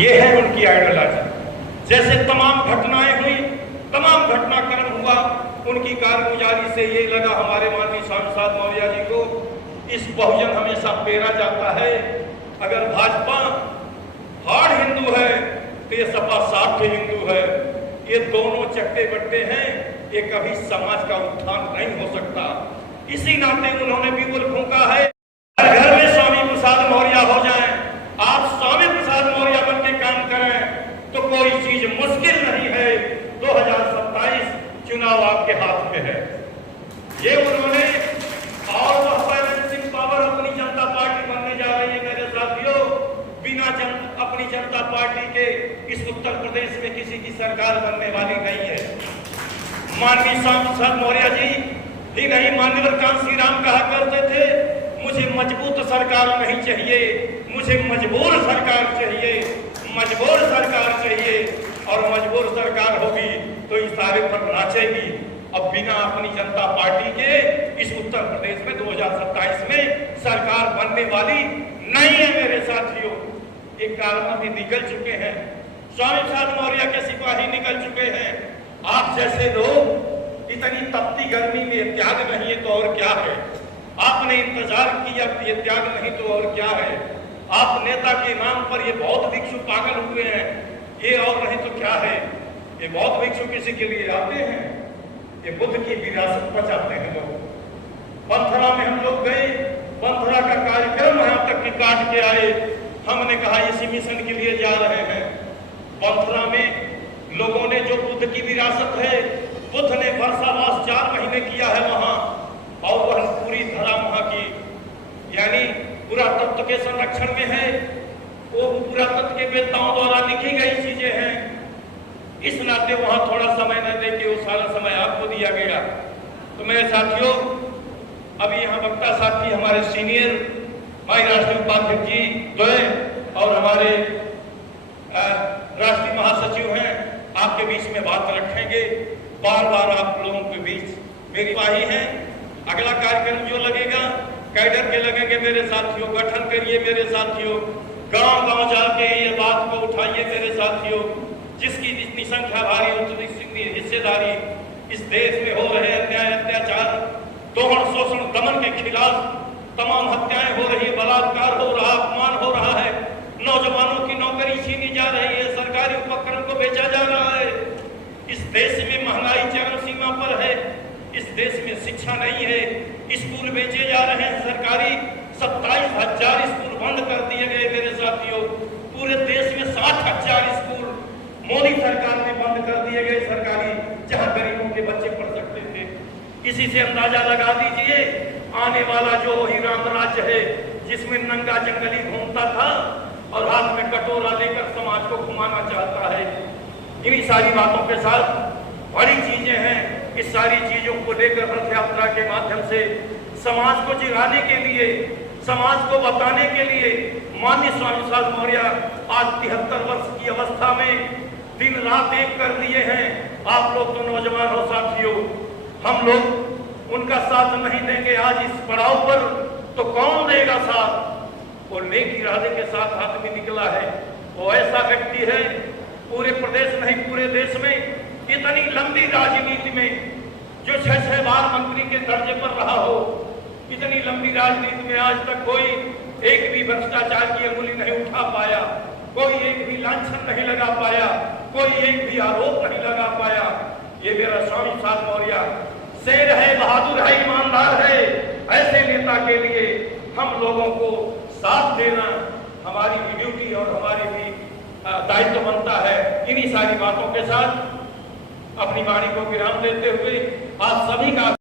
ये है उनकी आइडियोलॉजी। जैसे तमाम घटनाएं हुई, तमाम घटनाक्रम हुआ, उनकी कारगुजारी से ये लगा हमारे माननीय सांसद मौर्य जी को, इस बहुजन हमेशा पेरा जाता है। अगर भाजपा हार्ड हिंदू है तो ये सपा साठ हिंदू है। ये दोनों चट्टे बट्टे हैं, ये कभी समाज का उत्थान नहीं हो सकता। इसी नाते उन्होंने भी बिल्कुल फूंका है, घर में स्वामी प्रसाद मौर्य हो जाए, आप स्वामी प्रसाद मौर्य बन के काम करें तो कोई चीज मुश्किल नहीं है। 2027 चुनाव आपके हाथ में है। ये उन्होंने और बैलेंसिंग पावर अपनी जनता पार्टी बनने जा रही है मेरे साथियों। बिना अपनी जनता पार्टी के इस उत्तर प्रदेश में किसी की सरकार बनने वाली नहीं है। माननीय सांसद मौर्य जी ही नहीं, माननीय कांसी राम कहा करते थे, मुझे मजबूत सरकार नहीं चाहिए, मुझे मजबूर सरकार चाहिए, मजबूर सरकार चाहिए। और मजबूर सरकार होगी तो इशारे पर नाचेगी। अब बिना अपनी जनता पार्टी के इस उत्तर प्रदेश में 2027 में सरकार बनने वाली नहीं है मेरे साथियों। ये कारवा भी निकल चुके हैं, स्वामी प्रसाद मौर्य के सिपाही निकल चुके हैं। आप जैसे लोग इतनी तपती गर्मी में त्याग नहीं है तो और क्या है? आपने इंतजार किया, ये त्याग नहीं तो और क्या है? आप नेता के नाम पर ये बौद्ध भिक्षु पागल हुए हैं, ये और नहीं तो क्या है? ये बौद्ध भिक्षु किसी के लिए आते हैं, ये बुद्ध की विरासत बचाते हैं लोग। पंथरा में हम लोग गए, पंथरा का कार्यक्रम यहाँ तक की काट के आए। हमने कहा इसी मिशन के लिए जा रहे हैं। पंथरा में लोगों ने जो बुद्ध की विरासत है, बुद्ध ने वर्षावास 4 महीने किया है वहां, और वह पूरी धरा वहां की यानी पुरातत्व के संरक्षण में है। वो पुरातत्व के वेताओं द्वारा लिखी गई चीजें हैं। इस नाते वहां थोड़ा समय न देके वो सारा समय आपको दिया गया। तो मेरे साथियों, अभी यहाँ वक्ता साथी हमारे सीनियर भाई राष्ट्रीय उपाध्यक्ष जी द्वय और हमारे राष्ट्रीय महासचिव हैं, आपके बीच में बात रखेंगे। बार बार आप लोगों के बीच मेरी वाही है। अगला कार्यक्रम जो लगेगा कैडर के लगेंगे मेरे साथियों, गठन करिए मेरे साथियों, गांव गांव जाके ये बात को उठाइए मेरे साथियों। जिसकी जितनी संख्या भारी उतनी हिस्सेदारी इस देश में हो रहे अन्याय अत्याचार दोहन शोषण दमन के खिलाफ तमाम हत्याएं हो रही है, बलात्कार हो रहा, अपमान हो रहा है, नौजवानों की नौकरी छीनी जा रही है, सरकारी उपकरण को बेचा जा रहा है। इस देश में महंगाई चरम सीमा पर है, इस देश में शिक्षा नहीं है, स्कूल बेचे जा रहे हैं सरकारी। 27,000 स्कूल बंद कर दिए गए मेरे साथियों। पूरे देश में 60,000 स्कूल मोदी सरकार ने बंद कर दिए गए सरकारी, जहां गरीबों के बच्चे पढ़ सकते थे। इसी से अंदाजा लगा दीजिए आने वाला जो वही राम राज्य है जिसमें नंगा जंगली घूमता था और हाथ में कटोरा लेकर समाज को घुमाना चाहता है। इन्हीं सारी बातों के साथ बड़ी चीजें हैं। इस सारी चीजों को लेकर रथ यात्रा के माध्यम से समाज को जिगाने के लिए, समाज को बताने के लिए माननीय स्वामी प्रसाद मौर्य आज 73 वर्ष की अवस्था में दिन रात एक कर दिए हैं। आप लोग तो नौजवान हो साथियों, हम लोग उनका साथ नहीं देंगे आज इस पड़ाव पर तो कौन देगा साथ? वो नेक इरादे के साथ हाथ में निकला है। वो ऐसा व्यक्ति है पूरे प्रदेश नहीं पूरे देश में इतनी लंबी राजनीति में जो 6 बार मंत्री के दर्जे पर रहा हो, इतनी लंबी राजनीति में आज तक कोई एक भी भ्रष्टाचार की अंगुली नहीं उठा पाया, कोई एक भी लांछन नहीं लगा पाया, कोई एक भी आरोप नहीं लगा पाया। ये मेरा स्वामी प्रसाद मौर्य शेर है, बहादुर है, ईमानदार है। ऐसे नेता के लिए हम लोगों को साथ देना हमारी भी ड्यूटी और हमारी भी दायित्व बनता है। इन्हीं सारी बातों के साथ अपनी वाणी को विराम देते हुए आप सभी का